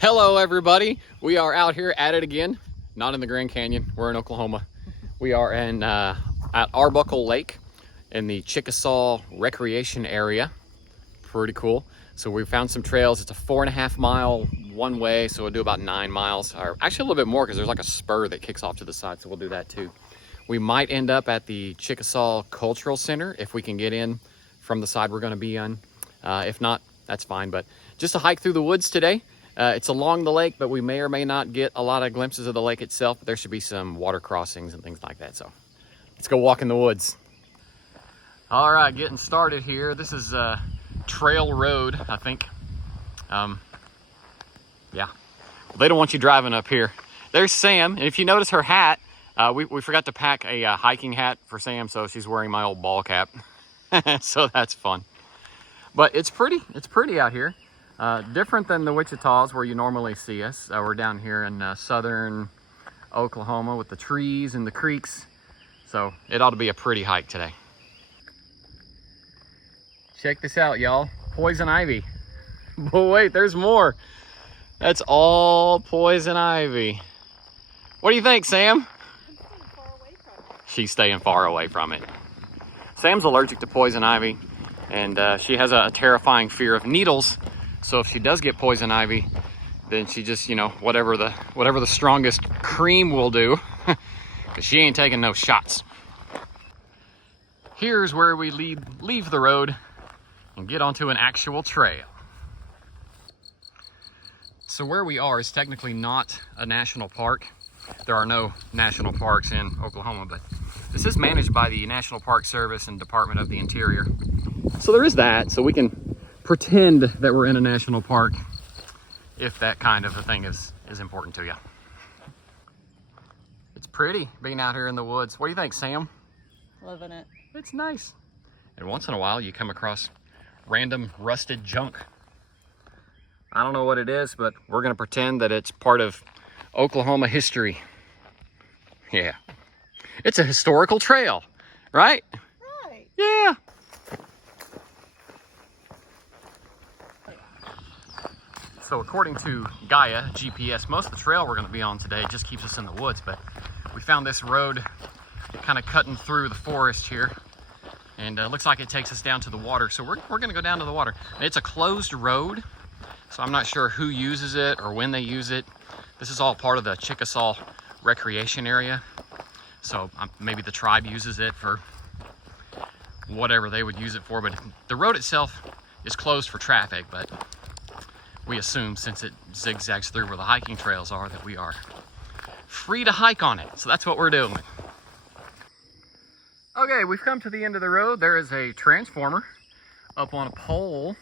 Hello everybody, we are out here at it again. Not in the Grand Canyon, we're in Oklahoma. We are in at Arbuckle Lake in the Chickasaw Recreation Area. Pretty cool. So we found some trails. It's a 4.5 mile one way, so we'll do about 9 miles, or actually a little bit more because there's like a spur that kicks off to the side, so we'll do that too. We might end up at the Chickasaw Cultural Center if we can get in from the side we're going to be on. If not, that's fine, but just a hike through the woods today. It's along the lake, but we may or may not get a lot of glimpses of the lake itself, but there should be some water crossings and things like that. So let's go walk in the woods. All right, getting started here. This is Trail Road, I think. Yeah, they don't want you driving up here. There's Sam, and if you notice her hat, we forgot to pack a hiking hat for Sam, so she's wearing my old ball cap. So that's fun. But it's pretty out here. Different than the Wichitas where you normally see us. We're down here in southern Oklahoma with the trees and the creeks. So it ought to be a pretty hike today. Check this out, y'all. Poison ivy. But wait, there's more. That's all poison ivy. What do you think, Sam? I'm staying far away from it. She's staying far away from it. Sam's allergic to poison ivy, and she has a terrifying fear of needles. So if she does get poison ivy, then she just, you know, whatever the strongest cream will do, because she ain't taking no shots. Here's where we leave the road and get onto an actual trail. So where we are is technically not a national park. There are no national parks in Oklahoma, but this is managed by the National Park Service and Department of the Interior. So there is that, so we can pretend that we're in a national park if that kind of a thing is important to you. It's pretty being out here in the woods. What do you think, Sam? Loving it. It's nice. And once in a while you come across random rusted junk. I don't know what it is, but we're gonna pretend that it's part of Oklahoma history. Yeah. It's a historical trail, right? Right. Yeah. So according to Gaia GPS, most of the trail we're going to be on today just keeps us in the woods, but we found this road kind of cutting through the forest here, and looks like it takes us down to the water. So we're going to go down to the water. And it's a closed road, so I'm not sure who uses it or when they use it. This is all part of the Chickasaw Recreation Area, so maybe the tribe uses it for whatever they would use it for, but the road itself is closed for traffic, but we assume, since it zigzags through where the hiking trails are, that we are free to hike on it. So that's what we're doing. Okay, we've come to the end of the road. There is a transformer up on a pole,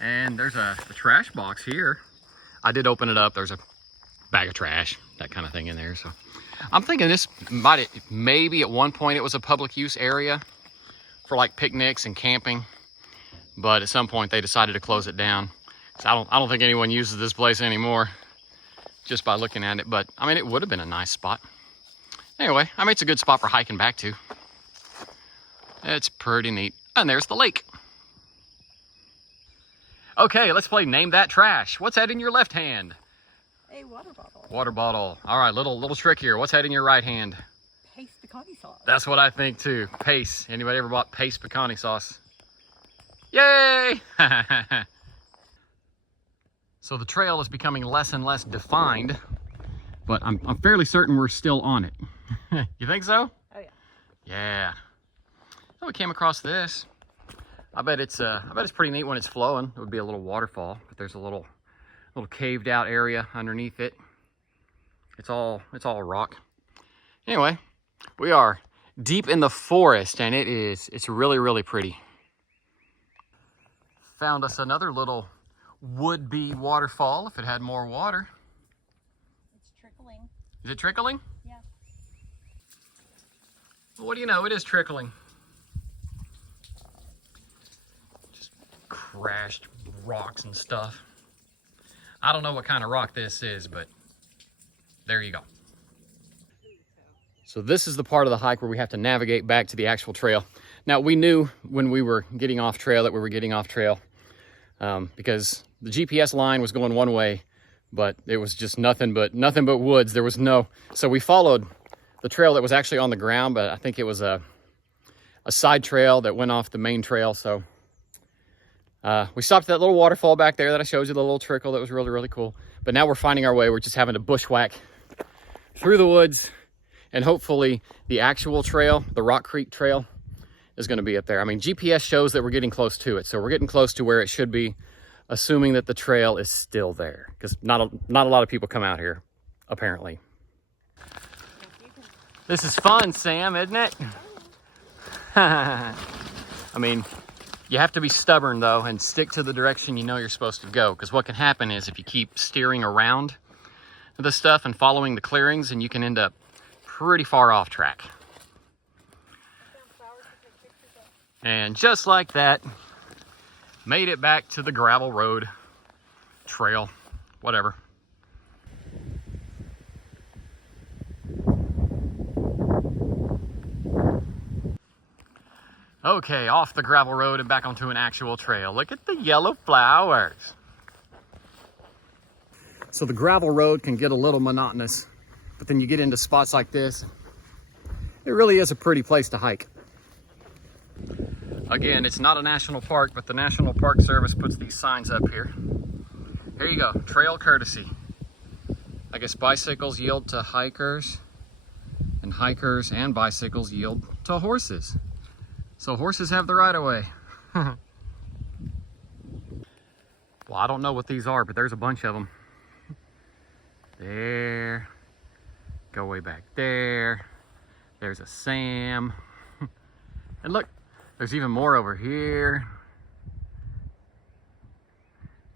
and there's the trash box here. I did open it up. There's a bag of trash, that kind of thing in there. So I'm thinking this maybe at one point it was a public use area for like picnics and camping, but at some point they decided to close it down. So I don't think anyone uses this place anymore, just by looking at it. But I mean, it would have been a nice spot. Anyway, I mean, it's a good spot for hiking back to. It's pretty neat. And there's the lake. Okay, let's play Name That Trash. What's that in your left hand? A water bottle. Water bottle. All right, little trick here. What's that in your right hand? Paste pecani sauce. That's what I think too. Pace. Anybody ever bought Pace pecani sauce? Yay! So the trail is becoming less and less defined, but I'm fairly certain we're still on it. You think so? Oh yeah. Yeah. So we came across this. I bet it's pretty neat when it's flowing. It would be a little waterfall, but there's a little caved out area underneath it. It's all rock. Anyway, we are deep in the forest, and it's really, really pretty. Found us another little would-be waterfall if it had more water. It's trickling. Is it trickling? Yeah. Well, what do you know? It is trickling. Just crashed rocks and stuff. I don't know what kind of rock this is, but there you go. So this is the part of the hike where we have to navigate back to the actual trail. Now, we knew when we were getting off trail that we were getting off trail because the GPS line was going one way, but it was just nothing but woods. There was no, so we followed the trail that was actually on the ground, but I think it was a side trail that went off the main trail. So we stopped at that little waterfall back there that I showed you, the little trickle that was really, really cool. But now we're finding our way. We're just having to bushwhack through the woods, and hopefully the actual trail, the Rock Creek Trail, is going to be up there. I mean, GPS shows that we're getting close to it, so we're getting close to where it should be, assuming that the trail is still there, because not a lot of people come out here, apparently. This is fun, Sam, isn't it? I mean, you have to be stubborn, though, and stick to the direction you know you're supposed to go, because what can happen is if you keep steering around the stuff and following the clearings, and you can end up pretty far off track. And just like that, made it back to the gravel road, trail, whatever. Okay, off the gravel road and back onto an actual trail. Look at the yellow flowers. So the gravel road can get a little monotonous, but then you get into spots like this. It really is a pretty place to hike. Again, it's not a national park, but the National Park Service puts these signs up here. Here you go, trail courtesy. I guess bicycles yield to hikers, and hikers and bicycles yield to horses. So horses have the right of way. Well, I don't know what these are, but there's a bunch of them. There, go way back there. There's a Sam. And look, there's even more over here.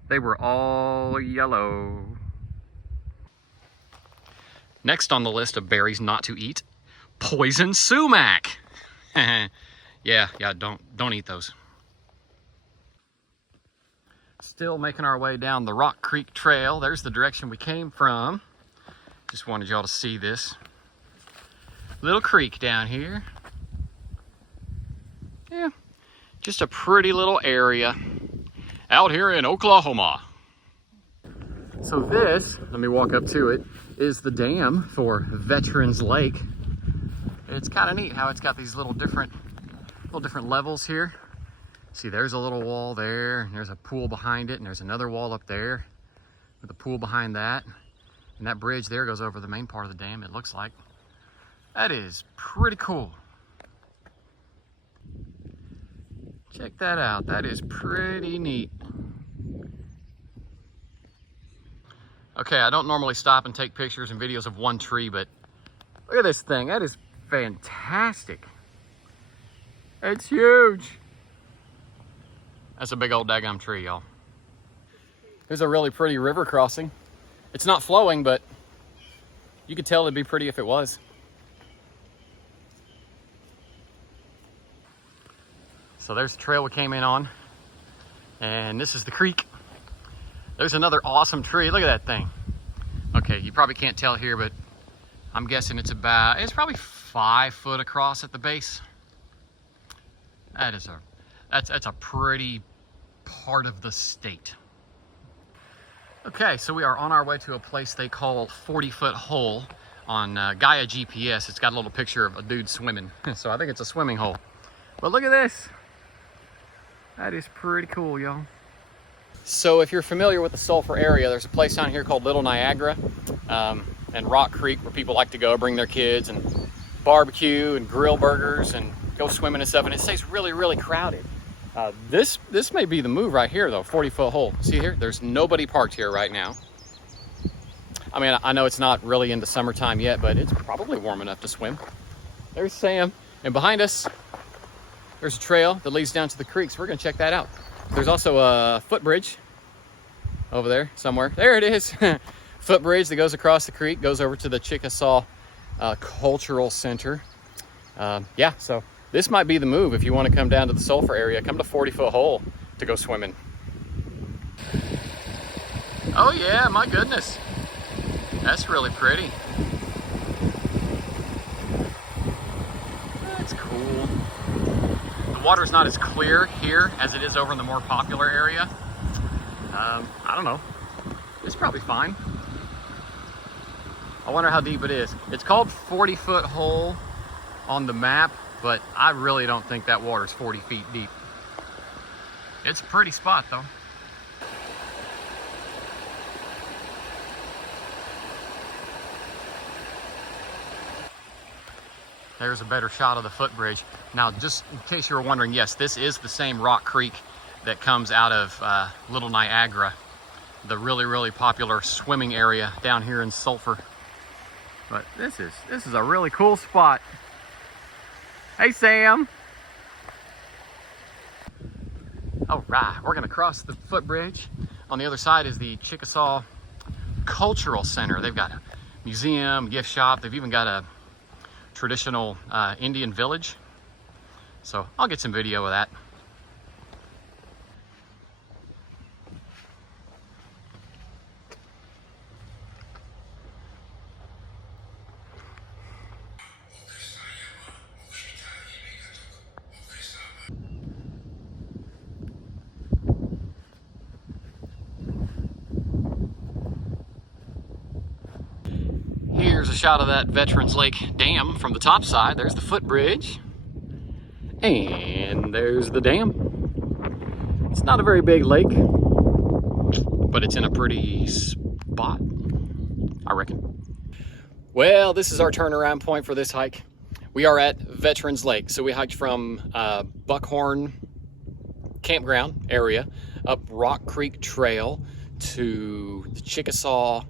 They were all yellow. Next on the list of berries not to eat, poison sumac. Yeah, don't eat those. Still making our way down the Rock Creek Trail. There's the direction we came from. Just wanted y'all to see this little creek down here. Yeah, just a pretty little area out here in Oklahoma. So this, let me walk up to it, is the dam for Veterans Lake. It's kind of neat how it's got these little different levels here. See, there's a little wall there, and there's a pool behind it, and there's another wall up there with a pool behind that. And that bridge there goes over the main part of the dam, it looks like. That is pretty cool. Check that out. That is pretty neat. Okay, I don't normally stop and take pictures and videos of one tree, but look at this thing. That is fantastic. It's huge. That's a big old daggum tree, y'all. There's a really pretty river crossing. It's not flowing, but you could tell it'd be pretty if it was. So there's the trail we came in on, and this is the creek. There's another awesome tree. Look at that thing. Okay, you probably can't tell here, but I'm guessing it's probably 5 foot across at the base. That's a pretty part of the state. Okay, so we are on our way to a place they call 40-foot hole on Gaia GPS. It's got a little picture of a dude swimming. So I think it's a swimming hole. But look at this. That is pretty cool, y'all. So if you're familiar with the Sulphur area, there's a place down here called Little Niagara and Rock Creek where people like to go bring their kids and barbecue and grill burgers and go swimming and stuff, and it stays really, really crowded. This may be the move right here, though. 40-foot hole. See here? There's nobody parked here right now. I mean, I know it's not really into summertime yet, but it's probably warm enough to swim. There's Sam, and behind us, there's a trail that leads down to the creek, so we're gonna check that out. There's also a footbridge over there somewhere. There it is. Footbridge that goes across the creek, goes over to the Chickasaw Cultural Center. Yeah, so this might be the move if you want to come down to the Sulphur area. Come to 40-foot hole to go swimming. Oh yeah, my goodness. That's really pretty. That's cool. The water's not as clear here as it is over in the more popular area. I don't know. It's probably fine. I wonder how deep it is. It's called 40-foot hole on the map, but I really don't think that water's 40 feet deep. It's a pretty spot though. There's a better shot of the footbridge. Now, just in case you were wondering, yes, this is the same Rock Creek that comes out of Little Niagara, the really popular swimming area down here in Sulphur. But this is a really cool spot. Hey, Sam. All right, we're gonna cross the footbridge. On the other side is the Chickasaw Cultural Center. They've got a museum, gift shop. They've even got a traditional Indian village. So I'll get some video of that. Here's a shot of that Veterans Lake Dam from the top side. There's the footbridge. And there's the dam. It's not a very big lake, but it's in a pretty spot, I reckon. Well, this is our turnaround point for this hike. We are at Veterans Lake. So we hiked from Buckhorn Campground area up Rock Creek Trail to the Chickasaw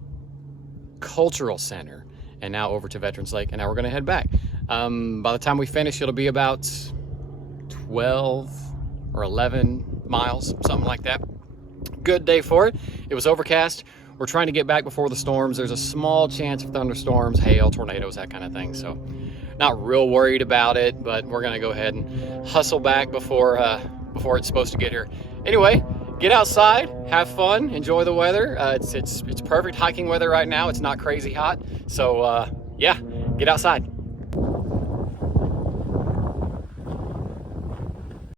Cultural Center, and now over to Veterans Lake, and now we're gonna head back. By the time we finish, it'll be about 12 or 11 miles, something like that. Good day for it. It was overcast. We're trying to get back before the storms. There's a small chance of thunderstorms, hail, tornadoes, that kind of thing. So not real worried about it, but we're gonna go ahead and hustle back before it's supposed to get here. Anyway, get outside, have fun, enjoy the weather. It's perfect hiking weather right now. It's not crazy hot. So yeah, get outside.